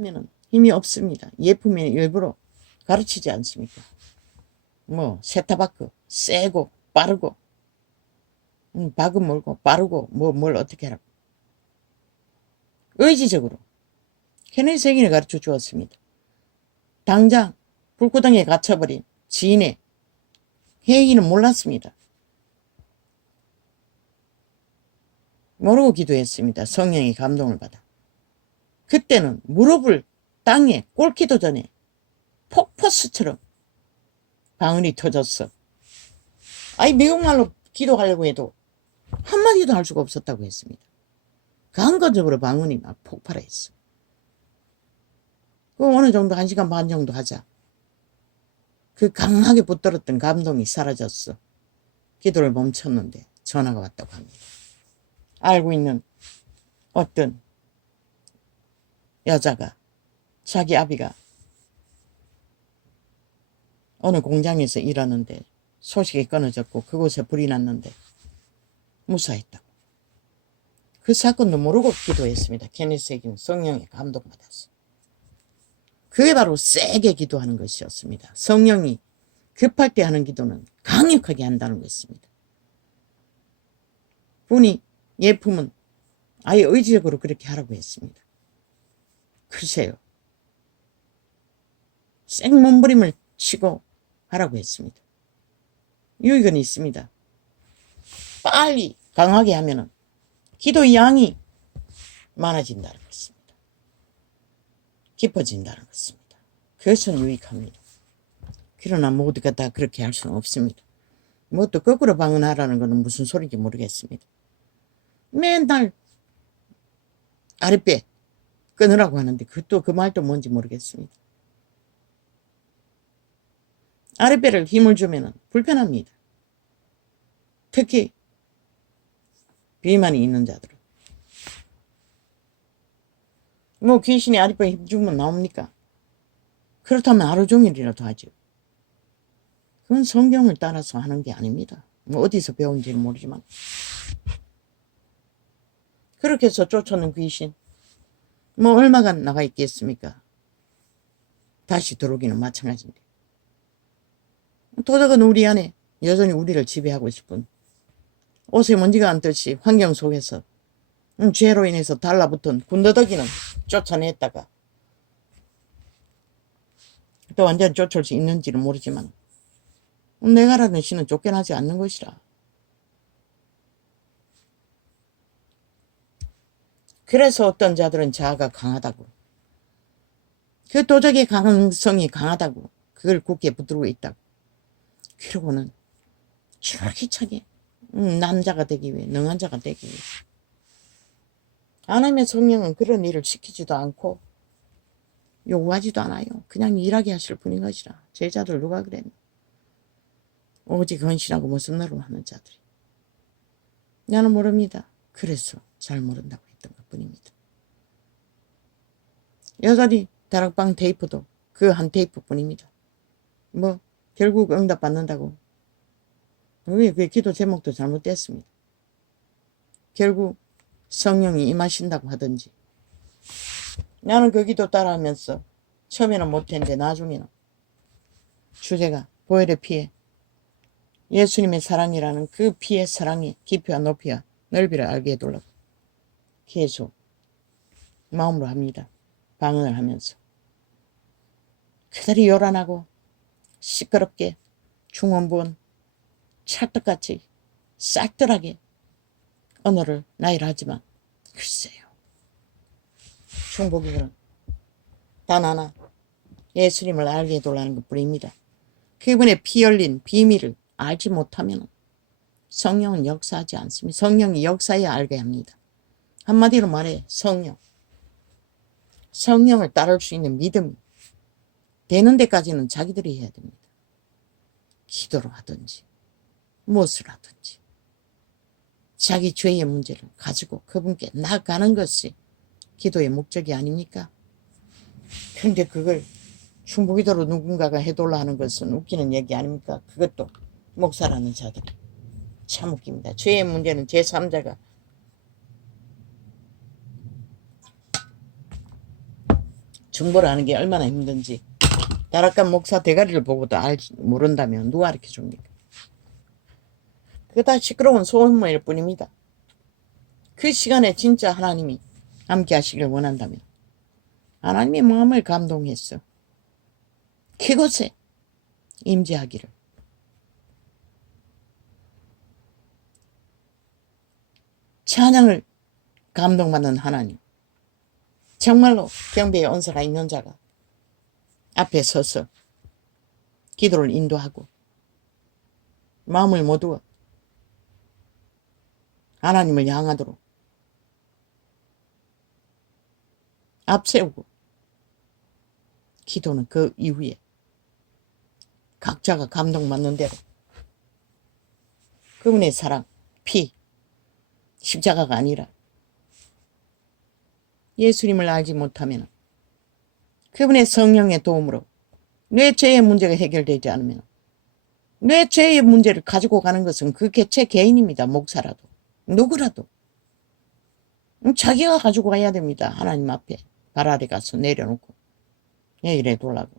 하면은 힘이 없습니다. 예품이 일부러 가르치지 않습니까? 뭐 세타바크 세고 빠르고 박은 멀고 빠르고 뭘 어떻게 하라고. 의지적으로 케네디 세균이 가르쳐 주었습니다. 당장 불구덩이에 갇혀버린 지인의 혜인은 몰랐습니다. 모르고 기도했습니다. 성령의 감동을 받아. 그때는 무릎을 땅에 꿇기도 전에 폭포수처럼 방언이 터졌어. 아니 미국말로 기도하려고 해도 한마디도 할 수가 없었다고 했습니다. 강건적으로 방언이 막 폭발했어. 그 어느 정도 1시간 반 정도 하자. 그 강하게 붙들었던 감동이 사라졌어. 기도를 멈췄는데 전화가 왔다고 합니다. 알고 있는 어떤 여자가 자기 아비가 어느 공장에서 일하는데 소식이 끊어졌고 그곳에 불이 났는데 무사했다고. 그 사건도 모르고 기도했습니다. 케네디 세균 성령의 감동받았어. 그게 바로 세게 기도하는 것이었습니다. 성령이 급할 때 하는 기도는 강력하게 한다는 것입니다. 분이 예품은 아예 의지적으로 그렇게 하라고 했습니다. 글쎄요. 생몸부림을 치고 하라고 했습니다. 유익은 있습니다. 빨리 강하게 하면은 기도의 양이 많아진다는 것입니다. 깊어진다는 것입니다. 그것은 유익합니다. 그러나 모두가 다 그렇게 할 수는 없습니다. 뭐 또 거꾸로 방언하라는 것은 무슨 소리인지 모르겠습니다. 맨날 아랫배 끊으라고 하는데 그 말도 뭔지 모르겠습니다. 아랫배를 힘을 주면 불편합니다. 특히 비만이 있는 자들은. 뭐 귀신이 아랫배에 힘 주면 나옵니까? 그렇다면 하루 종일이라도 하죠. 그건 성경을 따라서 하는 게 아닙니다. 뭐 어디서 배운지는 모르지만. 그렇게 해서 쫓아오는 귀신 뭐 얼마간 나가 있겠습니까? 다시 들어오기는 마찬가지인데. 도적은 우리 안에 여전히 우리를 지배하고 싶은 옷에 먼지가 앉듯이 환경 속에서 죄로 인해서 달라붙은 군더더기는 쫓아냈다가 또 완전히 쫓을 수 있는지는 모르지만 내가라는 신은 쫓겨나지 않는 것이라. 그래서 어떤 자들은 자아가 강하다고, 그 도적의 강성이 강하다고 그걸 굳게 붙들고 있다고, 그러고는 줄기차게 남자가 되기 위해, 능한 자가 되기 위해. 하나님의 성령은 그런 일을 시키지도 않고 요구하지도 않아요. 그냥 일하게 하실 분인 것이라. 제자들 누가 그랬나? 오직 헌신하고 무슨 노릇 하는 자들이. 나는 모릅니다. 그래서 잘 모른다고 했던 것 뿐입니다. 여전히 다락방 테이프도 그 한 테이프 뿐입니다. 뭐 결국 응답 받는다고. 그 기도 제목도 잘못됐습니다. 결국 성령이 임하신다고 하든지. 나는 그 기도 따라하면서 처음에는 못했는데 나중에는 주제가 보혈의 피에 예수님의 사랑이라는 그 피의 사랑의 깊이와 높이와 넓이를 알게 해달라고 계속 마음으로 합니다. 방언을 하면서. 그들이 요란하고 시끄럽게 중원부원 찰떡같이 쌀뜰하게 언어를 나열을 하지만 글쎄요. 중보기들은 단 하나 예수님을 알게 해달라는 것뿐입니다. 그분의 피 흘린 비밀을 알지 못하면 성령은 역사하지 않습니다. 성령이 역사해야 알게 합니다. 한마디로 말해 성령을 따를 수 있는 믿음이 되는 데까지는 자기들이 해야 됩니다. 기도를 하든지 무엇을 하든지 자기 죄의 문제를 가지고 그분께 나아가는 것이 기도의 목적이 아닙니까? 그런데 그걸 중보기도로 누군가가 해달라 하는 것은 웃기는 얘기 아닙니까? 그것도 목사라는 자들이 참 웃깁니다. 죄의 문제는 중보를 하는 게 얼마나 힘든지 다락간 목사 대가리를 보고도 모른다면 누가 가르쳐 줍니까? 그거 다 시끄러운 소문일 뿐입니다. 그 시간에 진짜 하나님이 함께 하시길 원한다면 하나님의 마음을 감동했어. 그곳에 임재하기를. 찬양을 감동받는 하나님. 정말로 경배의 언사가 있는 자가 앞에 서서 기도를 인도하고 마음을 모두 하나님을 향하도록 앞세우고 기도는 그 이후에 각자가 감동받는 대로 그분의 사랑, 피, 십자가가 아니라 예수님을 알지 못하면 그분의 성령의 도움으로 내 죄의 문제가 해결되지 않으면 내 죄의 문제를 가지고 가는 것은 그 개체 개인입니다. 목사라도 누구라도 자기가 가지고 가야 됩니다. 하나님 앞에 발 아래 가서 내려놓고 이래 돌라고.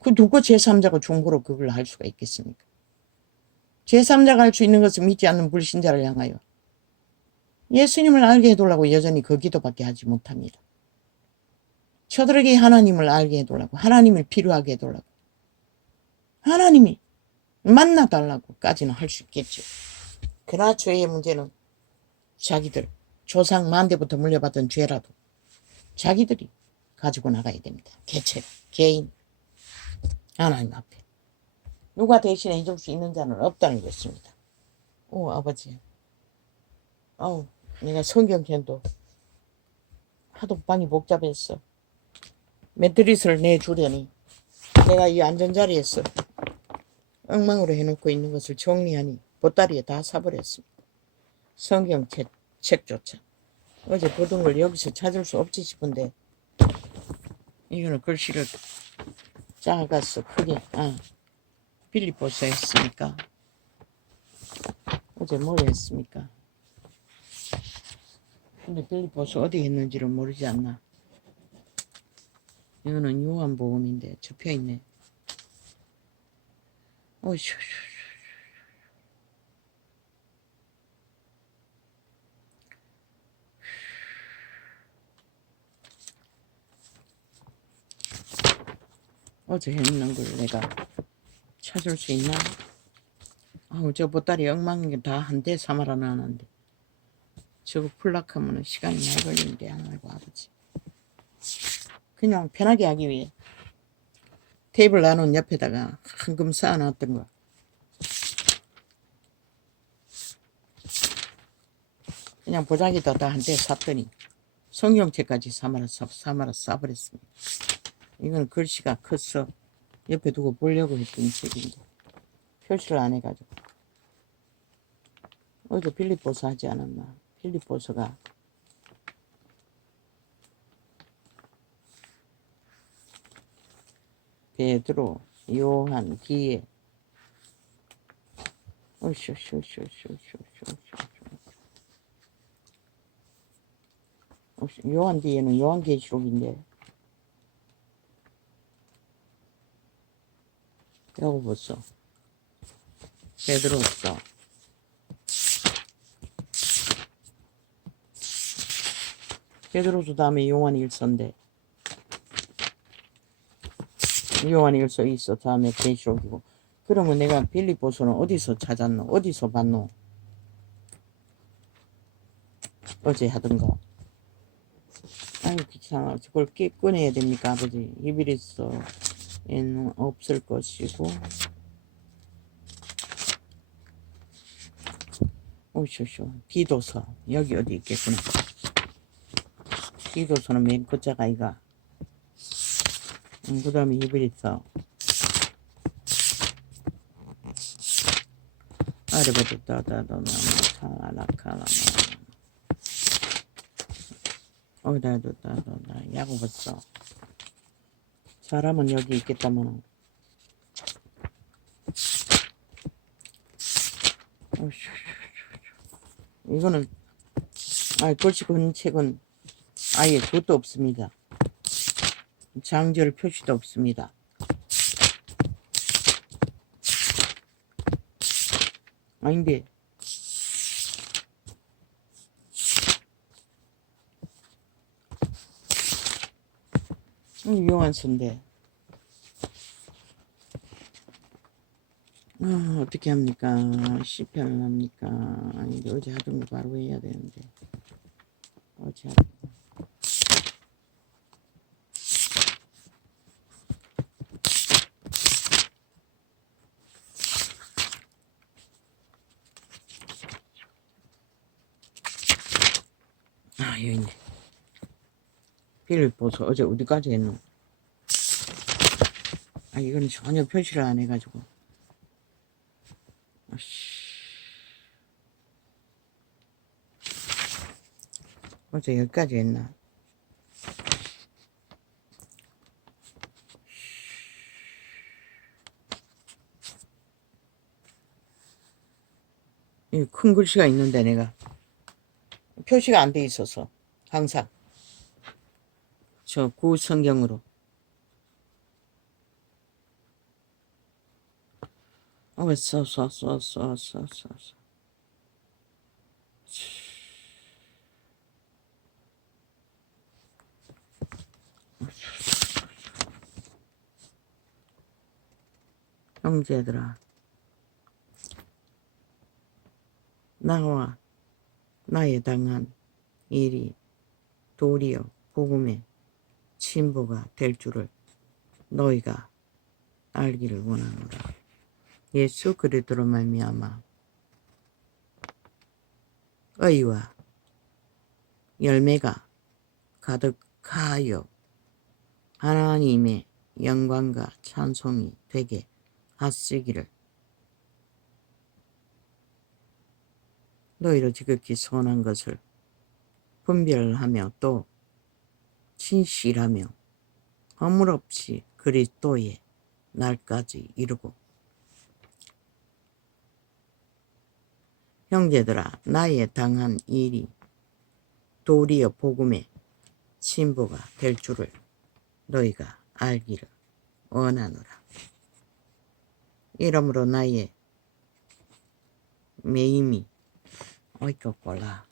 그 누가 제3자가 중보로 그걸 할 수가 있겠습니까? 제3자가 할 수 있는 것을 믿지 않는 불신자를 향하여 예수님을 알게 해달라고 여전히 그 기도밖에 하지 못합니다. 저들에게 하나님을 알게 해달라고, 하나님을 필요하게 해달라고, 하나님이 만나달라고까지는 할 수 있겠죠. 그러나 죄의 문제는 자기들 조상 만대부터 물려받은 죄라도 자기들이 가지고 나가야 됩니다. 개체, 개인, 하나님 앞에. 누가 대신해 해줄 수 있는 자는 없다는 것입니다. 오, 아버지. 아우, 내가 성경편도 하도 방이 복잡했어. 매트리스를 내주려니 내가 이 안전자리에서 엉망으로 해놓고 있는 것을 정리하니 보따리에 다 사버렸습니다. 성경책조차. 어제 보던 걸 여기서 찾을 수 없지 싶은데 이거는 글씨를 작아서 크게 빌립보서 했으니까 어제 뭘 했습니까? 근데 빌립보서 어디 했는지를 모르지 않나. 이거는 요한복음인데 접혀있네. 어휴. 어제 했는 걸 내가 찾을 수 있나? 아우, 저 보따리 엉망인 게 다 한 대 삼아라 놨는데 저거 풀락하면 시간이 많이 걸리는데 안 알고 아버지. 그냥 편하게 하기 위해 테이블 나눈 옆에다가 황금 쌓아놨던 거. 그냥 보자기도 다 한 대 샀더니 성경책까지 사마라 싸버렸습니다. 이건 글씨가 커서 옆에 두고 보려고 했던 책인데 표시를 안 해가지고. 어제 빌립보서 하지 않았나. 빌립보서가 베드로, 요한 뒤에 요한 뒤에는 요한계시록인데 여기 보소. 베드로서 베드로서 다음에 요한일서인데 요한일서 있어. 다음에 계시록이고. 그러면 내가 빌립보서는 어디서 찾았노? 어디서 봤노? 어제 하던 거. 아유 귀찮아. 그걸 꺼내야 됩니까 아버지? 히브리서에는 없을 것이고. 오쇼쇼. 디도서 여기 어디 있겠구나. 디도서는 맨 끝자가 이가. 그 다음에 히브리서. 아르바도 따다도나 살라카라나 어다도 따다나 야고보서. 사람은 여기 있겠다면 이거는 글씨 건 책은 아예 그것도 없습니다. 장절 표시도 없습니다. 아닌데 유용한 수인데 어떻게 합니까? 시편을 합니까? 아니 어제 하던 거 바로 해야 되는데 어제 하던 거. 여기 있네. 빌립보서 어제 어디까지 했노? 이건 전혀 표시를 안 해가지고. 어제 여기까지 했나? 이 큰 글씨가 있는데 내가 표시가 안 돼 있어서 항상 저 구성경으로 써. 형제들아, 나와 나의 당한 일이 도리어 복음의 친부가 될 줄을 너희가 알기를 원하노라. 예수 그리스도로 말미암아 의와 열매가 가득하여 하나님의 영광과 찬송이 되게 하시기를 너희로 지극히 선한 것을 분별하며 또 진실하며 허물 없이 그리스도의 날까지 이루고 형제들아 나의 당한 일이 도리어 복음의 친부가 될 줄을 너희가 알기를 원하노라. 이러므로 나의 매임이 어이가 골라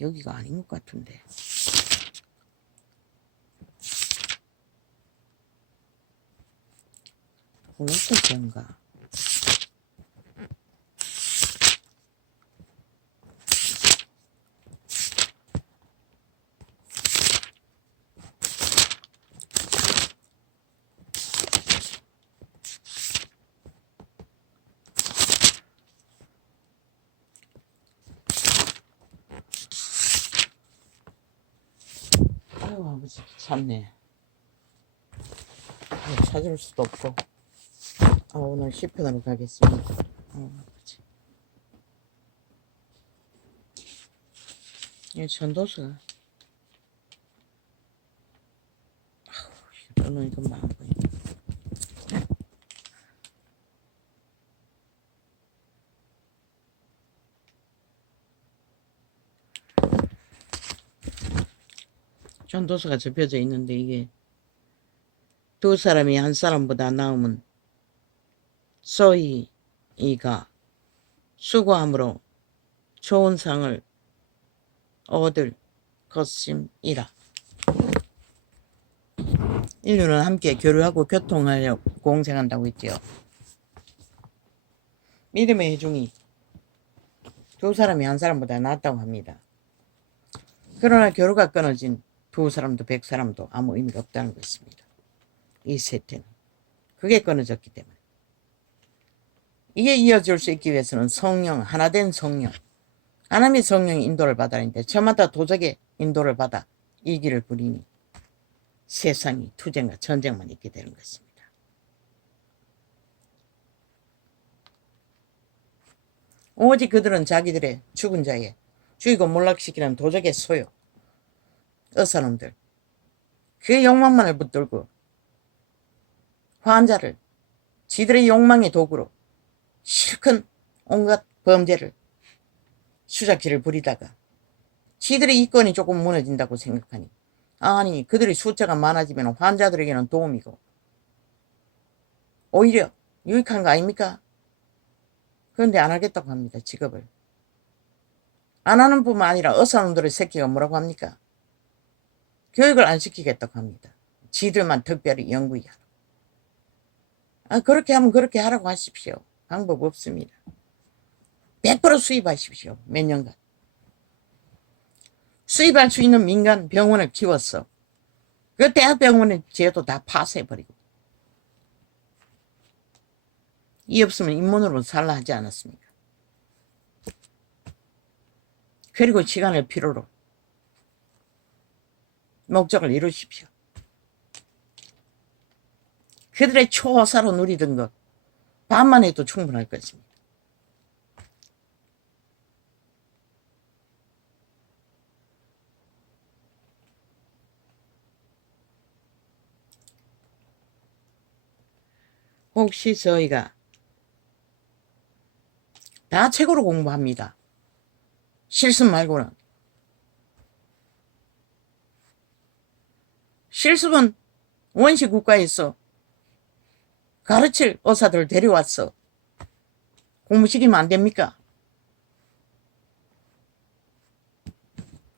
여기가 아닌 것 같은데 어떻게인가 아유 아버지 참네 찾을 수도 없고 오늘 시편으로 가겠습니다. 아버지 이 전도서가 떠는 이것만 안 보이네. 전도서가 접혀져 있는데 이게 두 사람이 한 사람보다 나으면 소위 이가 수고함으로 좋은 상을 얻을 것임이라. 인류는 함께 교류하고 교통하여 공생한다고 했지요. 믿음의 회중이 두 사람이 한 사람보다 낫다고 합니다. 그러나 교류가 끊어진 두 사람도 100사람도 아무 의미가 없다는 것입니다. 이 세태는 그게 끊어졌기 때문에 이게 이어질 수 있기 위해서는 성령, 하나된 성령, 하나님의 성령의 인도를 받아야 하는데 저마다 도적의 인도를 받아 이 길을 부리니 세상이 투쟁과 전쟁만 있게 되는 것입니다. 오직 그들은 자기들의 죽은 자에 죽이고 몰락시키는 도적의 소요, 어사놈들, 그 욕망만을 붙들고 환자를 지들의 욕망의 도구로 실컷 온갖 범죄를 수작질을 부리다가 지들의 이권이 조금 무너진다고 생각하니 아니 그들의 숫자가 많아지면 환자들에게는 도움이고 오히려 유익한 거 아닙니까? 그런데 안 하겠다고 합니다. 직업을. 안 하는 뿐만 아니라 의사놈들의 새끼가 뭐라고 합니까? 교육을 안 시키겠다고 합니다. 지들만 특별히 연구하라. 그렇게 하면 그렇게 하라고 하십시오. 방법 없습니다. 100% 수입하십시오. 몇 년간. 수입할 수 있는 민간 병원을 키웠어. 그 대학병원의 제도 다 파쇄해버리고. 이 없으면 인문으로 살라 하지 않았습니까? 그리고 시간을 필요로 목적을 이루십시오. 그들의 초호사로 누리던 것 반만 해도 충분할 것입니다. 혹시 저희가 다 책으로 공부합니다. 실습 말고는. 실습은 원시 국가에서 가르칠 의사들 데려왔어. 공부시키면 안 됩니까?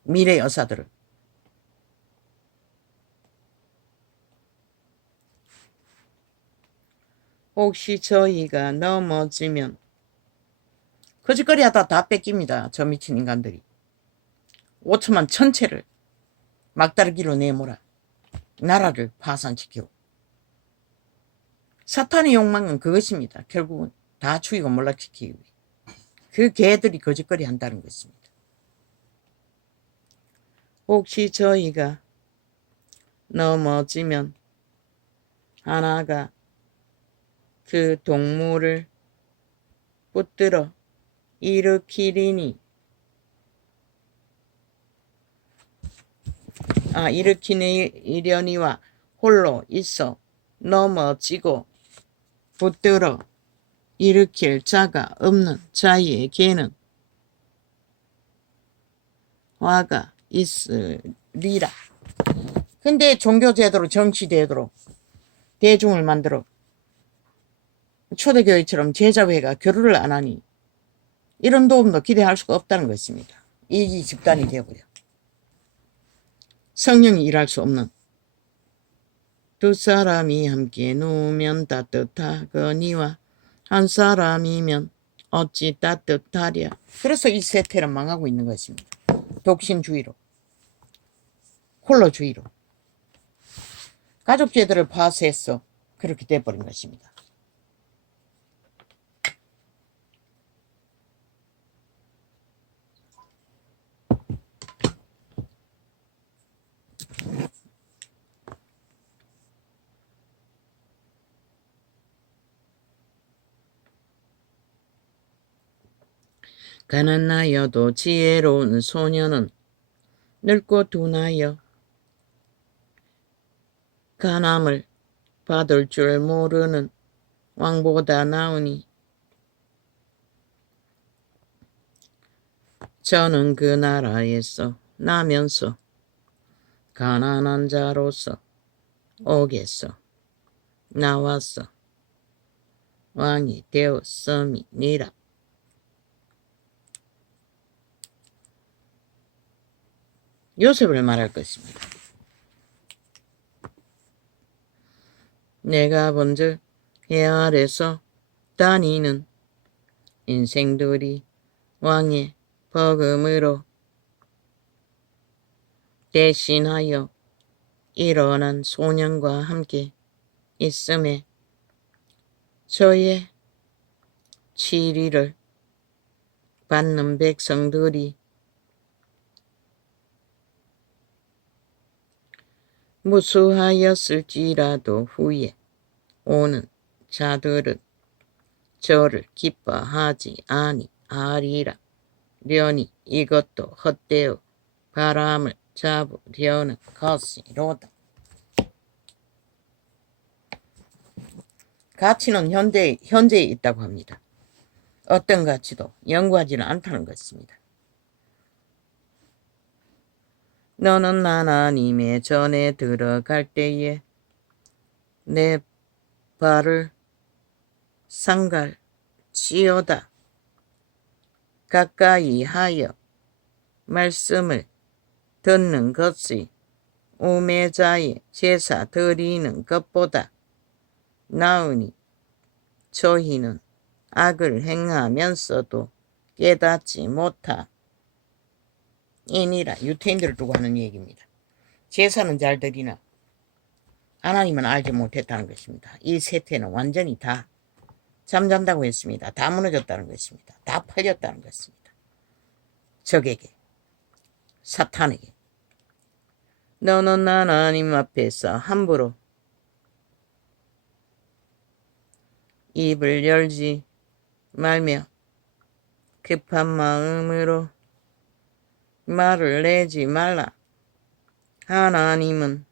미래 의사들을. 혹시 저희가 넘어지면 거짓거리 하다 다 뺏깁니다. 저 미친 인간들이. 5천만 전체를 막다르기로 내몰아 나라를 파산시키고. 사탄의 욕망은 그것입니다. 결국은 다 죽이고 몰락시키기 위해. 그 개들이 거짓거리 한다는 것입니다. 혹시 저희가 넘어지면 하나가 그 동물을 붙들어 일으키리니 일으키려니와 홀로 있어 넘어지고 붙들어 일으킬 자가 없는 자에게는 화가 있으리라. 근데 종교제도로 정치제도로 대중을 만들어 초대교회처럼 제자회가 교류를 안 하니 이런 도움도 기대할 수가 없다는 것입니다. 이기 집단이 되어버려. 성령이 일할 수 없는. 두 사람이 함께 누우면 따뜻하거니와 한 사람이면 어찌 따뜻하랴. 그래서 이 세태는 망하고 있는 것입니다. 독신주의로, 홀로주의로. 가족제도를 파쇄해서 그렇게 돼버린 것입니다. 가난하여도 지혜로운 소녀는 늙고 둔하여 간암을 받을 줄 모르는 왕보다 나으니 저는 그 나라에서 나면서 가난한 자로서 옥에서 나와서 왕이 되었음이니라. 요셉을 말할 것입니다. 내가 본즉 해 아래서 다니는 인생들이 왕의 버금으로 대신하여 일어난 소년과 함께 있음에 저의 치리를 받는 백성들이 무수하였을지라도 후에 오는 자들은 저를 기뻐하지 아니하리라. 려니 이것도 헛되어 바람을 잡으려는 것이로다. 가치는 현재에 있다고 합니다. 어떤 가치도 연구하지는 않다는 것입니다. 너는 하나님의 전에 들어갈 때에 내 발을 상갈지어다. 가까이 하여 말씀을 듣는 것이 우매자의 제사 드리는 것보다 나으니 저희는 악을 행하면서도 깨닫지 못하이니라. 유태인들을 두고 하는 얘기입니다. 제사는 잘 드리나 하나님은 알지 못했다는 것입니다. 이 세태는 완전히 다 잠잠다고 했습니다. 다 무너졌다는 것입니다. 다 팔렸다는 것입니다. 적에게, 사탄에게. 너는 하나님 앞에서 함부로 입을 열지 말며 급한 마음으로 말을 내지 말라. 하나님은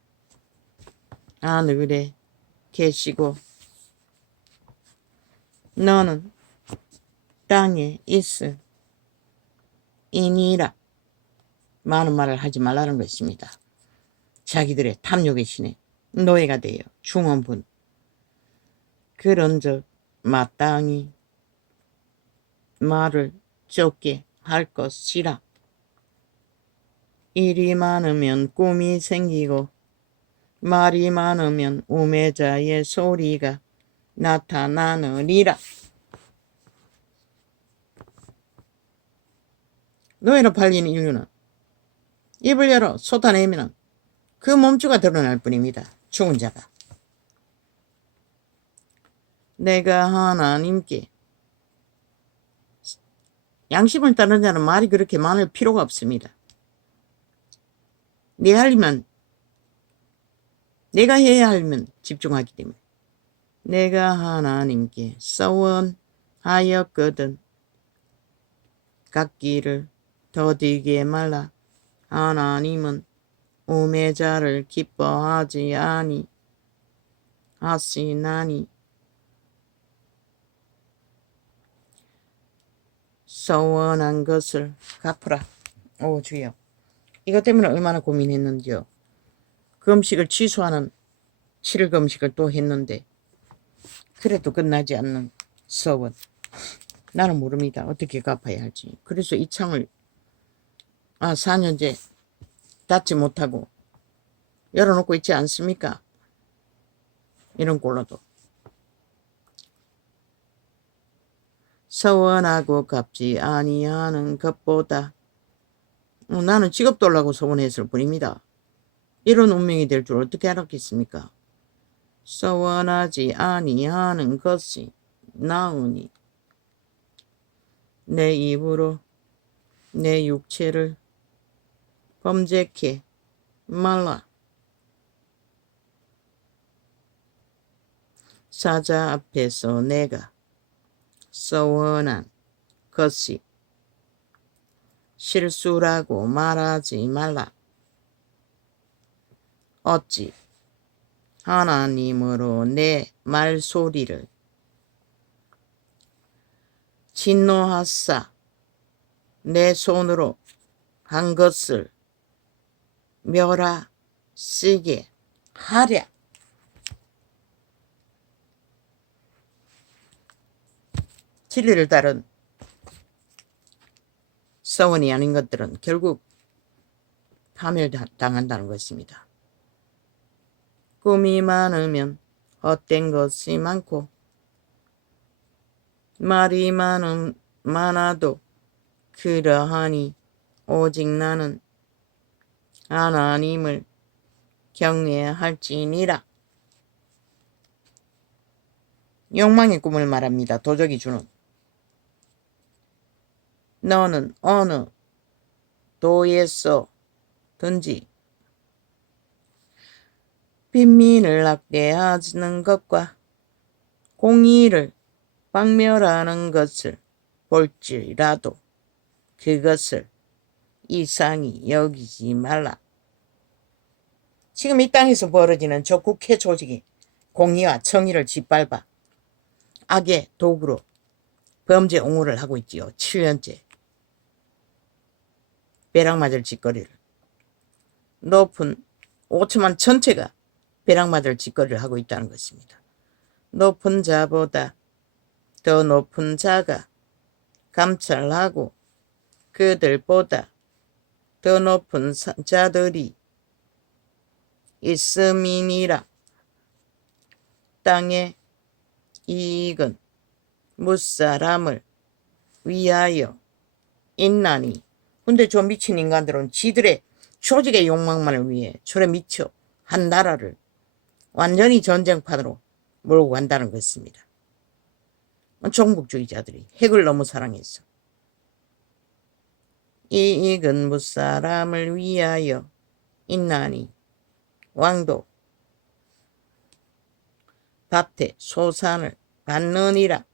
하늘에 계시고 너는 땅에 있으니라. 많은 말을 하지 말라는 것입니다. 자기들의 탐욕의 신에 노예가 되어 중원분 그런즉 마땅히 말을 좁게 할 것이라. 일이 많으면 꿈이 생기고 말이 많으면 우매자의 소리가 나타나느니라. 노예로 팔리는 인류는 입을 열어 쏟아내면 그 몸주가 드러날 뿐입니다. 죽은 자가. 내가 하나님께 양심을 따르는 자는 말이 그렇게 많을 필요가 없습니다. 내가 해야 할면 집중하기 때문에. 내가 하나님께 서원하였거든 갚기를 더디게 말라. 하나님은 우매자를 기뻐하지 아니하시나니 서원한 것을 갚으라. 오 주여, 이것 때문에 얼마나 고민했는지요. 금식을 취소하는 7일 금식을 또 했는데 그래도 끝나지 않는 서원. 나는 모릅니다. 어떻게 갚아야 할지. 그래서 이 창을 4년째 닫지 못하고 열어놓고 있지 않습니까? 이런 꼴로도. 서원하고 갚지 아니하는 것보다 나는 직업 돌라고 서원했을 뿐입니다. 이런 운명이 될 줄 어떻게 알았겠습니까? 서원하지 아니하는 것이 나으니 내 입으로 내 육체를 범죄케 말라. 사자 앞에서 내가 서원한 것이 실수라고 말하지 말라. 어찌 하나님으로 내 말소리를 진노하사 내 손으로 한 것을 멸하시게 하랴. 진리를 따른 서원이 아닌 것들은 결국 파멸당한다는 것입니다. 꿈이 많으면 헛된 것이 많고 말이 많아도 그러하니 오직 나는 하나님을 경외할지니라. 욕망의 꿈을 말합니다. 도적이 주는. 너는 어느 도에서든지 빈민을 학대하는 것과 공의를 박멸하는 것을 볼지라도 그것을 이상히 여기지 말라. 지금 이 땅에서 벌어지는 저 국회 조직이 공의와 정의를 짓밟아 악의 도구로 범죄 옹호를 하고 있지요. 7년째. 벼락 맞을 짓거리를. 높은 5천만 전체가 벼락맞을 짓거리를 하고 있다는 것입니다. 높은 자보다 더 높은 자가 감찰하고 그들보다 더 높은 자들이 있음이니라. 땅의 이익은 무사람을 위하여 있나니. 근데 저 미친 인간들은 지들의 조직의 욕망만을 위해 저래 미쳐 한 나라를 완전히 전쟁판으로 몰고 간다는 것입니다. 종북주의자들이 핵을 너무 사랑해서. 이익은 무사람을 위하여 있나니 왕도 밭에 소산을 받느니라.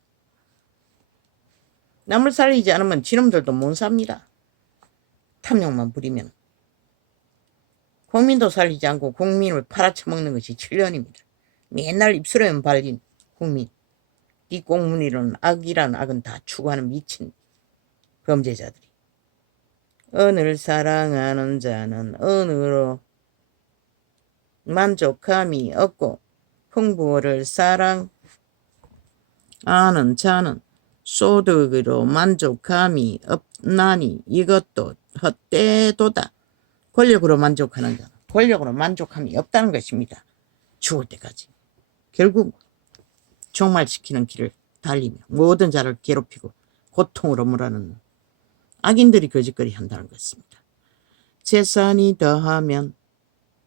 남을 살리지 않으면 지놈들도 못 삽니다. 탐욕만 부리면. 국민도 살리지 않고 국민을 팔아쳐먹는 것이 7년입니다. 맨날 입술에만 발린 국민. 이 공문이라는 악이라는 악은 다 추구하는 미친 범죄자들이. 언을 사랑하는 자는 언으로 만족함이 없고 풍부를 사랑하는 자는 소득으로 만족함이 없나니 이것도 헛되도다. 권력으로 만족하는 자는 권력으로 만족함이 없다는 것입니다. 죽을 때까지. 결국 종말시키는 길을 달리며 모든 자를 괴롭히고 고통으로 몰아넣는 악인들이 거짓거리 한다는 것입니다. 재산이 더하면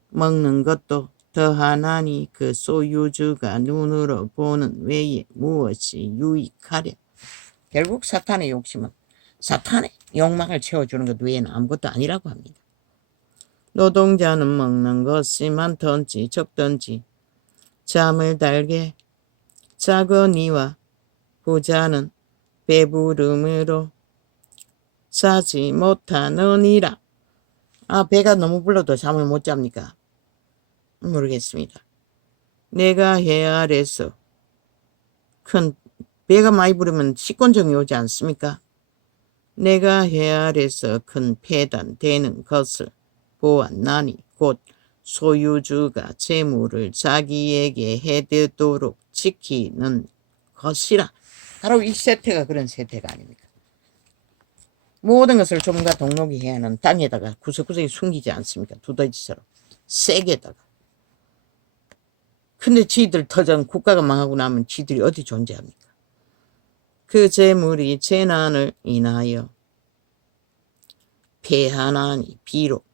먹는 것도 더하나니 그 소유주가 눈으로 보는 외에 무엇이 유익하랴. 결국 사탄의 욕심은 사탄의 욕망을 채워주는 것 외에는 아무것도 아니라고 합니다. 노동자는 먹는 것이 많든지 적든지 잠을 달게 자거니와 부자는 배부름으로 자지 못하느니라. 배가 너무 불러도 잠을 못 잡니까? 모르겠습니다. 내가 해 아래서 배가 많이 부르면 식곤증이 오지 않습니까? 내가 해 아래서 큰 폐단되는 것을 보았나니 곧 소유주가 재물을 자기에게 해되도록 지키는 것이라. 바로 이 세태가 그런 세태가 아닙니까? 모든 것을 좀과 동록이 해야 하는 땅에다가 구석구석에 숨기지 않습니까? 두더지처럼 세게다가. 근데 지들 터전 국가가 망하고 나면 지들이 어디 존재합니까? 그 재물이 재난을 인하여 패하나니 비록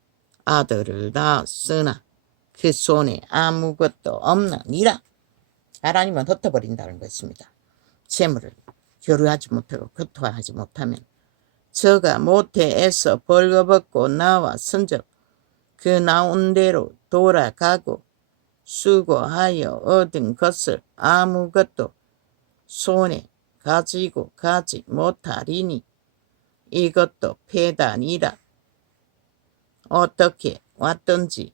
아들을 낳았으나 그 손에 아무것도 없나니라. 하나님은 흩어버린다는 것입니다. 재물을 교류하지 못하고 교토하지 못하면 저가 모태에서 벌거벗고 나왔은즉 그 나온 대로 돌아가고 수고하여 얻은 것을 아무것도 손에 가지고 가지 못하리니 이것도 패단이라. 어떻게 왔든지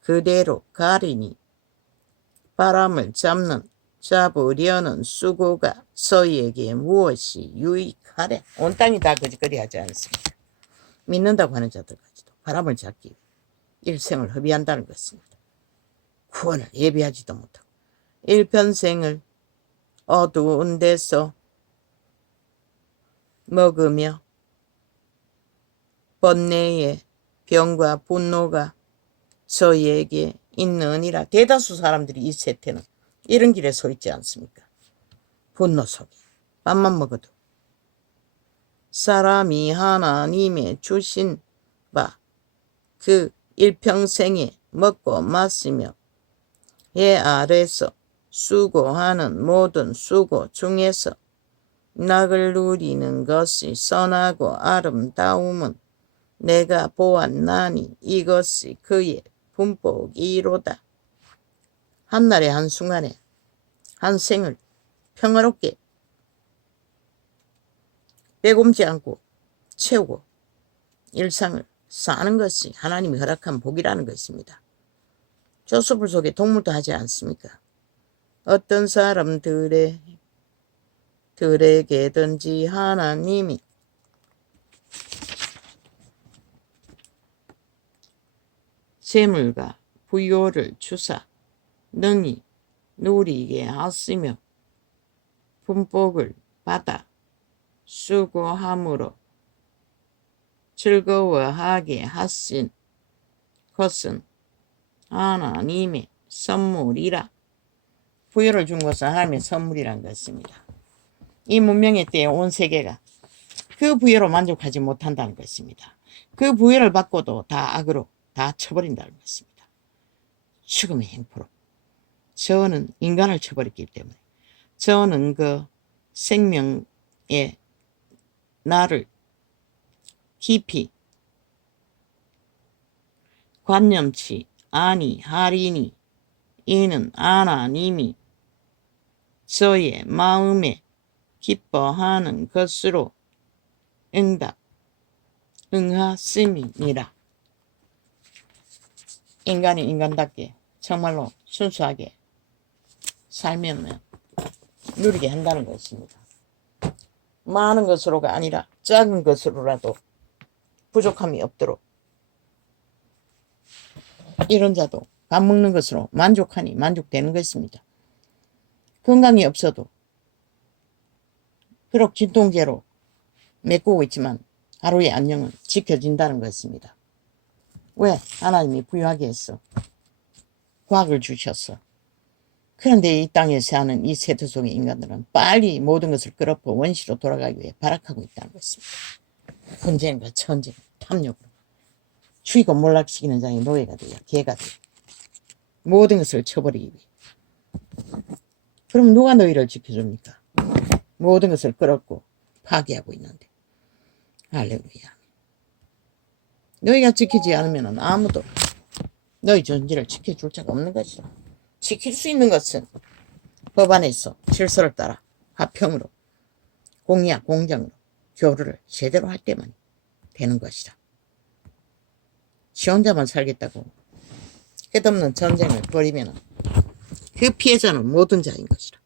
그대로 가리니 바람을 잡으려는 수고가 저희에게 무엇이 유익하랴. 온 땅이 다 거짓거리 하지 않습니다. 믿는다고 하는 자들까지도 바람을 잡기 위해 일생을 허비한다는 것입니다. 구원을 예비하지도 못하고 일평생을 어두운 데서 먹으며 번뇌의 병과 분노가 저희에게 있느니라. 대다수 사람들이 이 세태는 이런 길에 서 있지 않습니까? 분노 속에 밥만 먹어도 사람이 하나님의 주신 바 그 일평생에 먹고 마시며 해 아래서 수고하는 모든 수고 중에서 낙을 누리는 것이 선하고 아름다움은 내가 보았나니 이것이 그의 분복이로다. 한날에 한순간에 한 생을 평화롭게 빼곰지 않고 채우고 일상을 사는 것이 하나님이 허락한 복이라는 것입니다. 조수불 속에 동물도 하지 않습니까? 어떤 사람들에게든지 하나님이 재물과 부요를 주사 능히 누리게 하시며 분복을 받아 수고함으로 즐거워하게 하신 것은 하나님의 선물이라. 부여를 준 것은 하나님의 선물이란 것입니다. 이 문명의 때에 온 세계가 그 부여로 만족하지 못한다는 것입니다. 그 부여를 받고도 다 악으로 다 쳐버린다는 것입니다. 죽음의 행포로. 저는 인간을 쳐버렸기 때문에 저는 그 생명의 나를 깊이 관념치 아니하리니 이는 하나님이 저의 마음에 기뻐하는 것으로 응하심이니라. 인간이 인간답게 정말로 순수하게 살면 누리게 한다는 것입니다. 많은 것으로가 아니라 작은 것으로라도 부족함이 없도록 이런 자도 밥 먹는 것으로 만족하니 만족되는 것입니다. 건강이 없어도 비록 진통제로 메꾸고 있지만 하루의 안녕은 지켜진다는 것입니다. 왜? 하나님이 부유하게 했어. 과학을 주셨어. 그런데 이 땅에 사는 이 세대 속의 인간들은 빨리 모든 것을 끌어엎어 원시로 돌아가기 위해 발악하고 있다는 것입니다. 분쟁과 전쟁, 탐욕으로 죽이고 몰락시키는 자의 노예가 돼요. 개가 돼요. 모든 것을 쳐버리기 위해. 그럼 누가 너희를 지켜줍니까? 모든 것을 끌어엎고 파괴하고 있는데. 할렐루야. 너희가 지키지 않으면 아무도 너희 존재를 지켜줄 자가 없는 것이다. 지킬 수 있는 것은 법안에서 질서를 따라 화평으로 공의와 공정으로 교류를 제대로 할 때만 되는 것이다. 지 혼자만 살겠다고 끝없는 전쟁을 벌이면 그 피해자는 모든 자인 것이다.